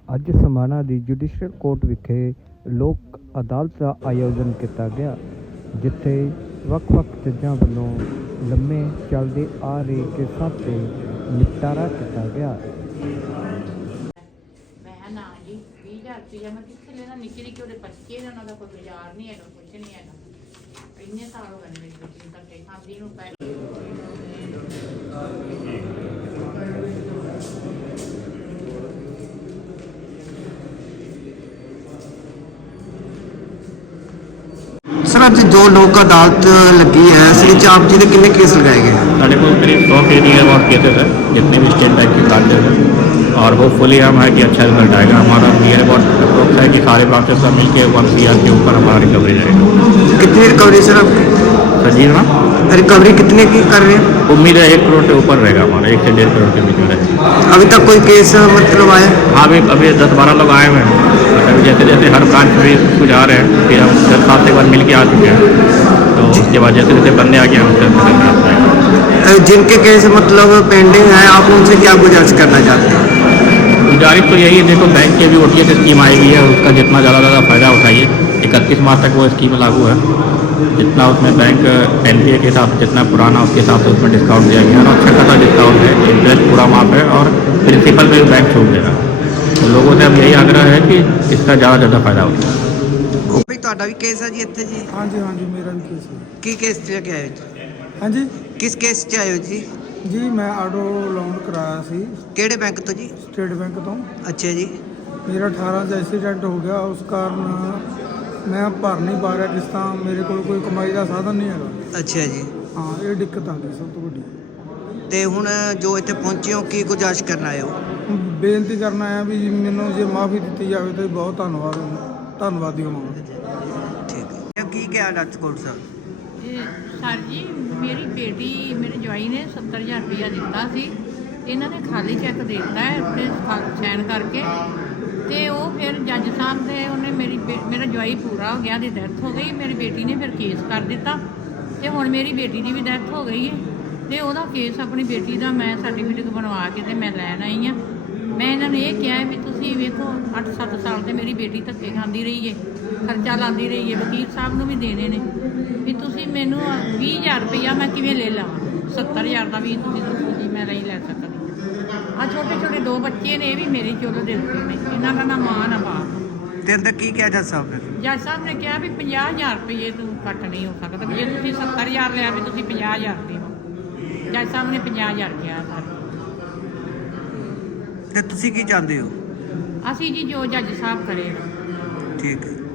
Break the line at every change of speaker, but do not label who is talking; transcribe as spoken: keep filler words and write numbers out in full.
ਅੱਜ ਸਮਾਣਾ ਦੀ judicial court ਵਿਖੇ ਲੋਕ ਅਦਾਲਤ ਦਾ ਆਯੋਜਨ ਕੀਤਾ ਗਿਆ, ਜਿੱਥੇ ਵੱਖ-ਵੱਖ ਜੱਜਾਂ ਵੱਲੋਂ ਲੰਮੇ ਚੱਲਦੇ ਆ ਰਹੇ ਕੇਸਾਂ 'ਤੇ ਨਿਪਟਾਰਾ ਕੀਤਾ ਗਿਆ।
ਮੈਂ ਨਾ ਜੀ ਵੀਹ ਹਜ਼ਾਰ ਰੁਪਇਆ ਮੈਂ ਕਿੱਥੇ ਲੈਣਾ, ਨਿੱਕੇ ਨਿੱਕੇ ਉਹਦੇ ਬੱਚੇ ਨੇ, ਉਹਨਾਂ ਦਾ ਕੋਈ ਬਾਜ਼ਾਰ ਨਹੀਂ ਹੈਗਾ, ਕੁਛ ਨਹੀਂ ਹੈਗਾ। ਇੰਨੇ ਸਾਲ ਹੋ ਗਏ ਮੇਰੀ ਬੱਚੀ ਨੂੰ ਧੱਕੇ ਖਾਂਦੀ ਨੂੰ। ਪੈ
सर आज जो लोक अदालत लगी है इस आप जी ने कितने केस लगाए गए?
साढ़े को करीब सौ के नियर अबाउट केसेस है, जितने भी स्टेट बैंक के ब्रांचेस हैं, और होपफुली हम है कि अच्छा रिजल्ट आएगा। हमारा नियर अबाउट अप्रोक्स है कि सारे ब्रांचेस का मिलकर वन सी आर के ऊपर हमारा रिकवरी रहेगा।
कितनी रिकवरी सर आपकी?
सर जी ना
रिकवरी कितने की कर रहे हैं?
उम्मीद है एक करोड़ के ऊपर रहेगा हमारा, एक से डेढ़ करोड़ के बीच में रहेगा।
अभी तक कोई केस मतलब आया?
हाँ अभी अभी दस बारह लोग आए हुए हैं। अभी जैसे जैसे हर ब्रांच में कुछ आ रहे हैं, फिर हम दस साल से एक बार मिल के आ चुके हैं, तो उसके बाद जैसे जैसे बनने आ गया हम उससे
जिनके केस मतलब पेंडिंग है आप उनसे क्या गुजारिश करना चाहते हैं?
गुजारिश तो यही है, देखो बैंक की भी ओ टी एस स्कीम आएगी है, उसका जितना ज़्यादा ज़्यादा फ़ायदा उठाइए। इकतीस मार्च तक वो स्कीम लागू है। जितना उसमें बैंक एन पी ए के हिसाब से जितना पुराना उसके हिसाब से उसमें डिस्काउंट दिया गया है, और अच्छा खासा डिस्काउंट है, इंटरेस्ट पूरा माफ है, और प्रिंसिपल में भी बैंक छूट देगा। तो लोगों से अब यही आग्रह है कि इसका ज़्यादा ज़्यादा फायदा उठाए।
भाई ਤੁਹਾਡਾ ਵੀ ਕੇਸ ਹੈ ਜੀ ਇੱਥੇ ਜੀ?
ਹਾਂਜੀ ਹਾਂਜੀ ਮੇਰਾ ਵੀ ਕੇਸ ਹੈ।
ਕੀ ਕੇਸ 'ਚ ਲੈ ਕੇ ਆਏ ਜੀ?
ਹਾਂਜੀ
ਕਿਸ ਕੇਸ 'ਚ ਆਏ ਹੋ ਜੀ?
ਜੀ ਮੈਂ ਆਟੋ ਲੋਨ ਕਰਾਇਆ ਸੀ
ਕਿਹੜੇ ਬੈਂਕ ਤੋਂ ਜੀ?
ਸਟੇਟ ਬੈਂਕ ਤੋਂ।
ਅੱਛਾ ਜੀ।
ਮੇਰਾ ਅਠਾਰਾਂ 'ਚ ਐਕਸੀਡੈਂਟ ਹੋ ਗਿਆ, ਉਸ ਕਾਰਨ ਮੈਂ ਭਰ ਨਹੀਂ ਪਾ ਰਿਹਾ ਕਿਸ਼ਤਾਂ, ਮੇਰੇ ਕੋਲ ਕੋਈ ਕਮਾਈ ਦਾ ਸਾਧਨ ਨਹੀਂ ਹੈਗਾ।
ਅੱਛਾ ਜੀ।
ਹਾਂ ਇਹ ਦਿੱਕਤ ਆ ਗਈ ਸਭ ਤੋਂ ਵੱਡੀ।
ਤੇ ਹੁਣ ਜੋ ਇੱਥੇ ਪਹੁੰਚੇ ਹੋ ਕੀ ਗੁਜ਼ਾਰਿਸ਼ ਕਰਨ ਆਏ ਹੋ?
ਬੇਨਤੀ ਕਰਨਾ ਹੈ ਵੀ ਜੀ ਮੈਨੂੰ ਜੇ ਮਾਫੀ ਦਿੱਤੀ ਜਾਵੇ ਤਾਂ ਬਹੁਤ ਧੰਨਵਾਦ ਧੰਨਵਾਦੀ ਹੋਵਾਂਗਾ।
ਠੀਕ ਹੈ। ਕੀ ਕਿਹਾ ਜੱਜ ਕੋਰਟ ਸਾਹਿਬ?
ਸਰ ਜੀ ਮੇਰੀ ਬੇਟੀ ਮੇਰੇ ਜਵਾਈ ਨੇ ਸੱਤਰ ਹਜ਼ਾਰ ਰੁਪਇਆ ਦਿੱਤਾ ਸੀ, ਇਹਨਾਂ ਨੇ ਖਾਲੀ ਚੈੱਕ ਦੇ ਦਿੱਤਾ ਹੈ ਆਪਣੇ ਸਾਈਨ ਕਰਕੇ, ਤੇ ਉਹ ਫਿਰ ਜੱਜ ਸਾਹਿਬ ਦੇ ਉਹਨੇ ਮੇਰੀ ਮੇਰਾ ਜਵਾਈ ਪੂਰਾ ਹੋ ਗਿਆ, ਉਹਦੀ ਡੈਥ ਹੋ ਗਈ। ਮੇਰੀ ਬੇਟੀ ਨੇ ਫਿਰ ਕੇਸ ਕਰ ਦਿੱਤਾ, ਤੇ ਹੁਣ ਮੇਰੀ ਬੇਟੀ ਦੀ ਵੀ ਡੈਥ ਹੋ ਗਈ ਹੈ, ਤੇ ਉਹਦਾ ਕੇਸ ਆਪਣੀ ਬੇਟੀ ਦਾ ਮੈਂ ਸਰਟੀਫਿਕੇਟ ਬਣਵਾ ਕੇ ਤੇ ਮੈਂ ਲੈਣ ਆਈ ਹਾਂ। ਮੈਂ ਇਹਨਾਂ ਨੂੰ ਇਹ ਕਿਹਾ ਵੀ ਤੁਸੀਂ ਵੇਖੋ ਅੱਠ ਸੱਤ ਸਾਲ ਤੇ ਮੇਰੀ ਬੇਟੀ ਧੱਕੇ ਖਾਂਦੀ ਰਹੀ ਹੈ, ਖਰਚਾ ਲਾਉਂਦੀ ਰਹੀ ਹੈ, ਵਕੀਲ ਸਾਹਿਬ ਨੂੰ ਵੀ ਦੇਣੇ ਨੇ, ਵੀ ਤੁਸੀਂ ਮੈਨੂੰ ਵੀਹ ਹਜ਼ਾਰ ਰੁਪਈਆ ਮੈਂ ਕਿਵੇਂ ਲੈ ਲਵਾਂ? ਸੱਤਰ ਹਜ਼ਾਰ ਦਾ ਵੀ ਤੁਸੀਂ ਦੱਸੋ ਜੀ ਮੈਂ ਨਹੀਂ ਲੈ ਸਕਦੀ। ਆ ਛੋਟੇ ਛੋਟੇ ਦੋ ਬੱਚੇ ਨੇ, ਇਹ ਵੀ ਮੇਰੇ ਚੁੱਲ੍ਹ ਦੇ ਉੱਤੇ ਨੇ, ਇਹਨਾਂ ਦਾ ਨਾ ਮਾਂ ਨਾ ਬਾਪ।
ਤੇ ਅੰਦਰ ਕੀ ਕਿਹਾ ਜੱਜ ਸਾਹਿਬ ਨੇ?
ਜੱਜ ਸਾਹਿਬ ਨੇ ਕਿਹਾ ਵੀ ਪੰਜਾਹ ਹਜ਼ਾਰ ਰੁਪਏ ਤੂੰ ਕੱਟ ਨਹੀਂ ਹੋ ਸਕਦਾ, ਵੀ ਜੇ ਤੁਸੀਂ ਸੱਤਰ ਹਜ਼ਾਰ ਲਿਆ ਵੀ ਤੁਸੀਂ ਪੰਜਾਹ ਹਜ਼ਾਰ ਦੇਵੋ। ਜੱਜ ਸਾਹਿਬ ਨੇ ਪੰਜਾਹ ਹਜ਼ਾਰ ਕਿਹਾ ਸਰ।
ਤੇ ਤੁਸੀਂ ਕੀ ਚਾਹੁੰਦੇ ਹੋ?
ਅਸੀਂ ਜੀ ਜੋ ਜੱਜ ਸਾਹਿਬ ਕਰੇਗਾ।
ਠੀਕ ਹੈ।